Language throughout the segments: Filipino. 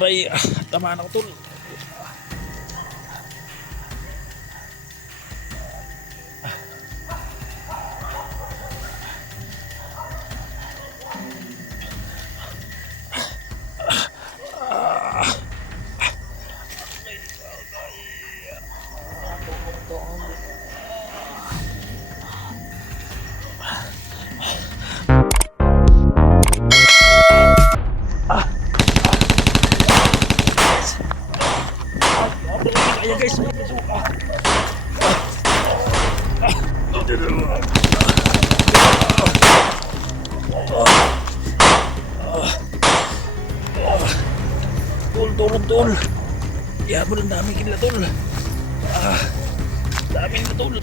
Aray, tama na ko tol. Ayan guys, tol. Ya, mo ng dami kila tol. Dami na tol.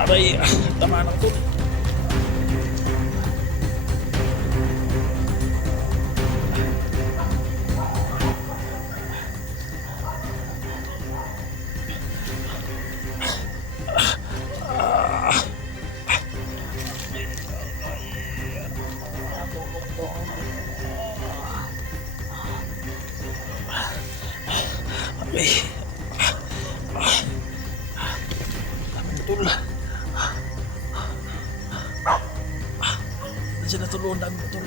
Aray, tama na ko tol. Aray. Dami na tol. Nandiyan na tol, ang dami na tol.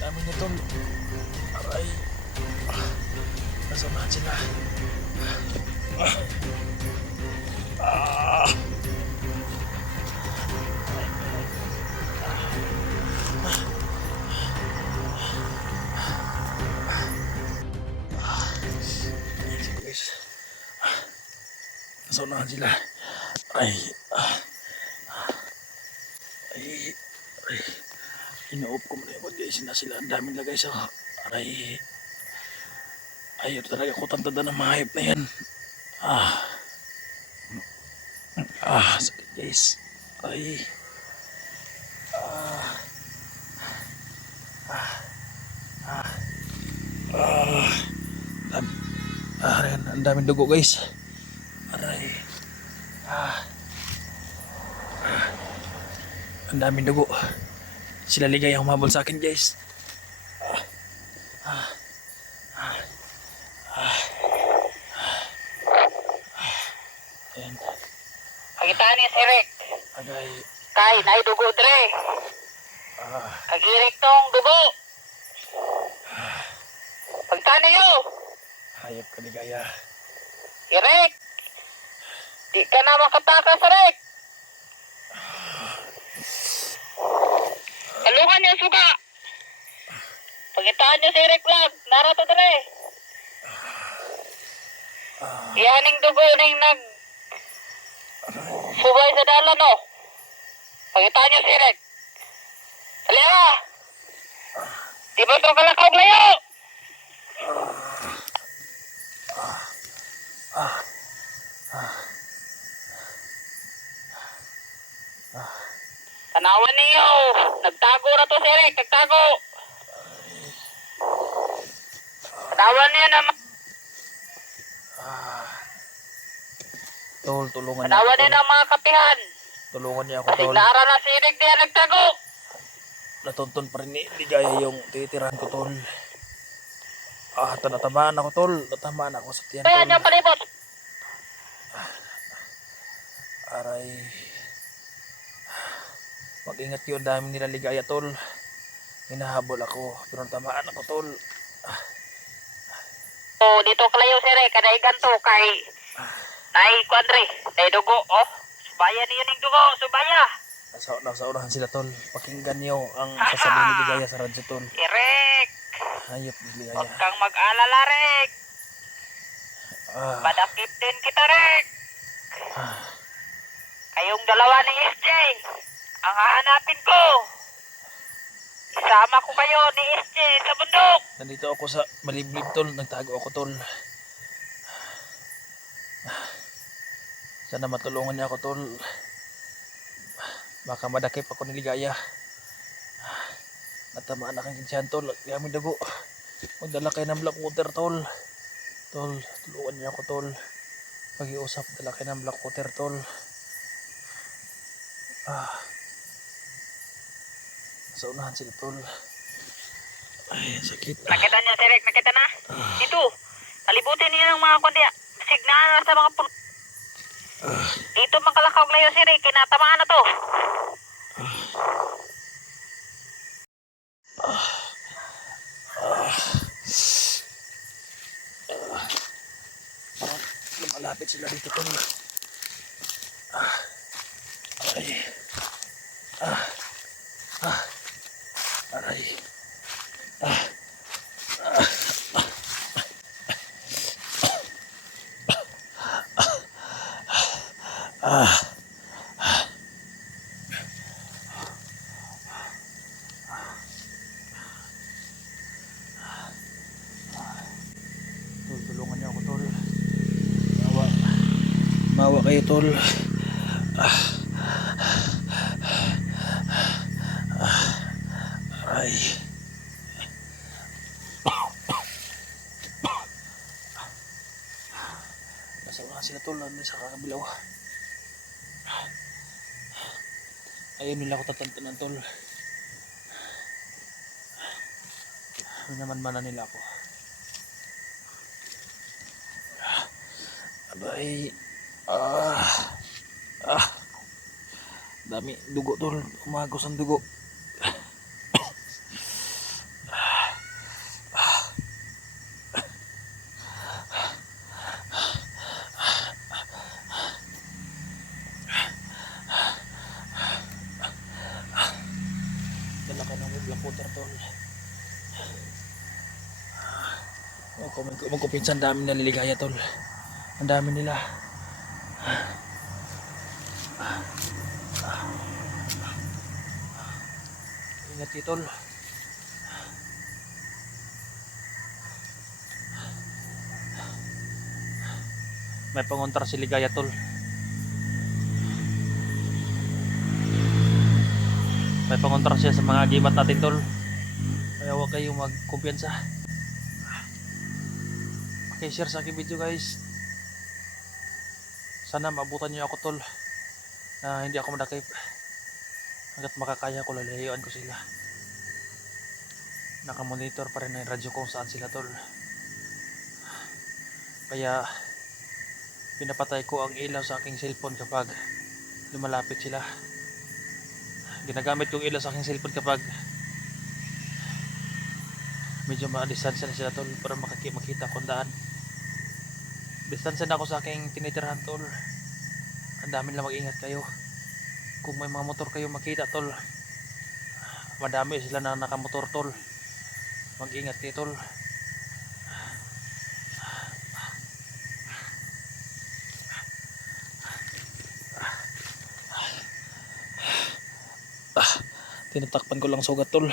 Dami na tol. Aray. Nasamahan sila. Nasaunahan sila. Ay. Inuop ko muna yung guys na sila. Ang daming lagay sa aray. Ayaw talaga ko tantanda ng mga hayop na yan. Sakit guys. Ay. Ayan, ang daming dugo guys. Aray. Ang daming dugo. Sila ligay ang humabol sa akin guys. Ayan. Pagitaan niya si Rick. Agay. Kay, naidugo dre. Kagirik tong dugo. Pagitaan niyo. Hayop ka ligaya. Rick. Di ka na makatakas, Rick. Talungan niyo suga. Pagitaan niyo si Rick lang. Narato dre. Yaning dugo ning nag subay sa dalan, no? Pagitaan niyo si Rick. Halika! Di ba ito kalakaw layo? Tanawan niyo! Nagtago na to si Rick, nagtago! Tanawan niyo naman! Tol, tulungan niya Tanawan ako, niyo tol. ng mga kapihan! Tulungan niya ako, Kasi tol. nara na si Rick diyan nagtago! Natuntun pa rin ni ligaya yung titirahan ko, tol. Natamaan ako, tol. Natamaan ako sa tiyan, Kaya tol. niyo palibot! Aray. Mag-ingat yun, dami nila ligaya, tol. Hinahabol ako, pero natamaan ako, tol. Oh, dito kalayo si Rick, kadaigan to kay Nay Kwadre, nay dugo, oh. Subaya niyo ning dugo, subaya! Nasa unahan sila, tol. Pakinggan niyo ang sasabihin ni ligaya sa radyo, tol. Rick! Hayop ni ligaya. Huwag kang mag-alala, Rick! Padakip din kita, Rick! Kayong dalawa ni SJ, ang hahanapin ko! Isama ko kayo ni SJ sa bundok. Nandito ako sa maliblib tol. Nagtago ako tol. Sana matulungan niya ako tol. Baka madakip ako ni Ligaya. Natamaan na kang kinsihan tol. Kaya may dago. Magdala kayo ng black water tol. Tol, tulungan niya ako tol. Pag-iusap, dala kayo ng black water tol. Sa unahan sila tol. Ay, sakit. Nakita niya, Sirek, nakita na. Dito, talibutin niyo ng mga kundi. Signahan na sa mga puno. Dito magkalakaw na yun, Sirek. Kinatamaan na to. Parang lumalapit sila dito tol. Ay. Aray. Tol, tulungan niyo ako tol. Mawa kayo tol. Ay. Nasa unahan sila tol. Nandun sa kakabilaw. Ayaw nila ako tatantanan tol. Minaman-mana nila ako. Abay. Dami dugo tol. Umagos ang dugo. Dala ka ng black water tol. Magkumpinsan, ang dami na Ligaya tol. Ang dami nila. Ingat kayo tol. May pangontra si Ligaya tol. May pangontra siya sa mga agimat natin tol. Kaya huwag kayong magkumpiyansa. Share sa aking video guys. Sana maabutan niyo ako tol. Na hindi ako madakip. Hanggat makakaya ko, lalayuan ko sila. Nakamonitor pa rin ang radyo kung saan sila tol. Kaya pinapatay ko ang ilaw sa aking cellphone kapag lumalapit sila. Ginagamit kong ilaw sa aking cellphone kapag medyo ma-distansya na sila tol, para makita kung daan. Distansya na ako sa aking tinitirhan tol. Ang dami lang, mag-ingat kayo. Kung may mga motor kayo makita tol, madami sila na nakamotor tol. Mag-ingat kayo tol. Tinatakpan ko lang sugat tol.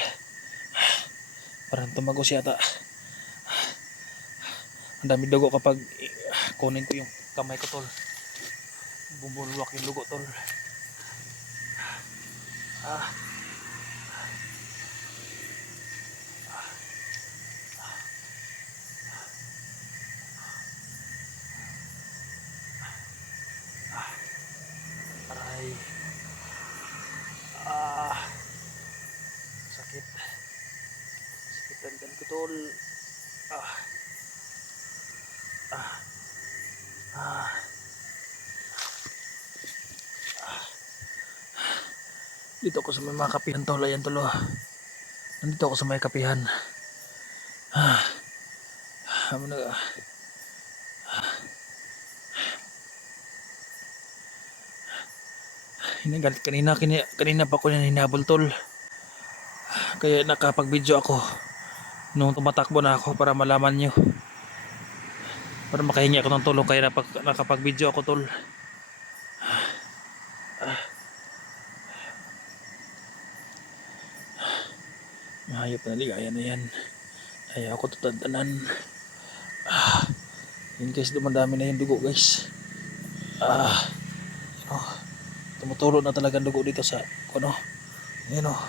Parang tumagos yata. Ang dami dugo kapag kunin ko yung kamay ko tol. Bubulwak yung dugo tol. Aray. Sakit. Sakitan ko tol. Dito ako sa may mga kapihan tol. Ayan tol. Nandito ako sa may kapihan. Hinagalit kanina pa ko hinabol tol. Kaya nakapag-video ako nung tumatakbo na ako para malaman nyo, para makahingi ako ng tulong. Kaya nakapag-video ako tol. Mahayop na ligaya na yan. Ayaw ako tutantanan. Yun guys, dumadami na yung dugo guys. Oh, tumutulo na talaga ang dugo dito sa ano. Yun oh.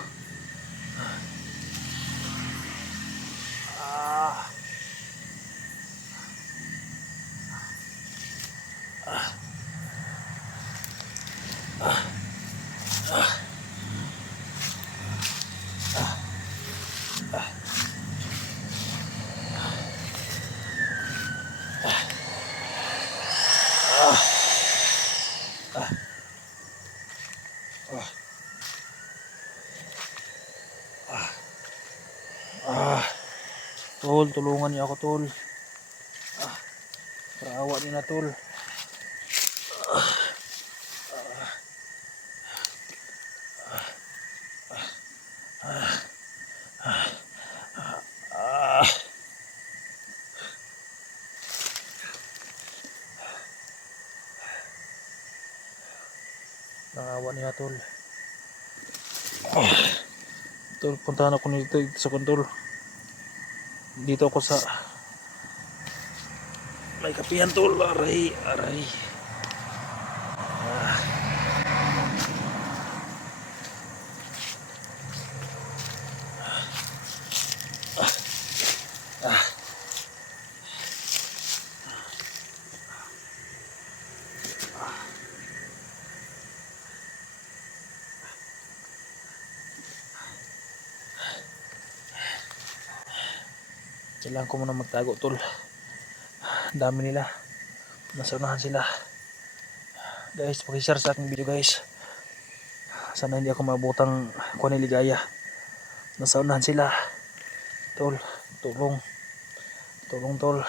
Ah. Tol, tulungan niyo ako tol. Parawa niyo na tol. Parawa niyo na tol. Tol, puntahan ako nito sa kontol. Dito ako sa may kapihan tol. Aray, aray. Kailangan ko muna magtago tol. Dami nila. Nasa unahan sila. Guys, pakishare sa aking video guys. Sana hindi ako mabutang kuniligaya. Nasa unahan sila. Tol, tulong. Tulong tol.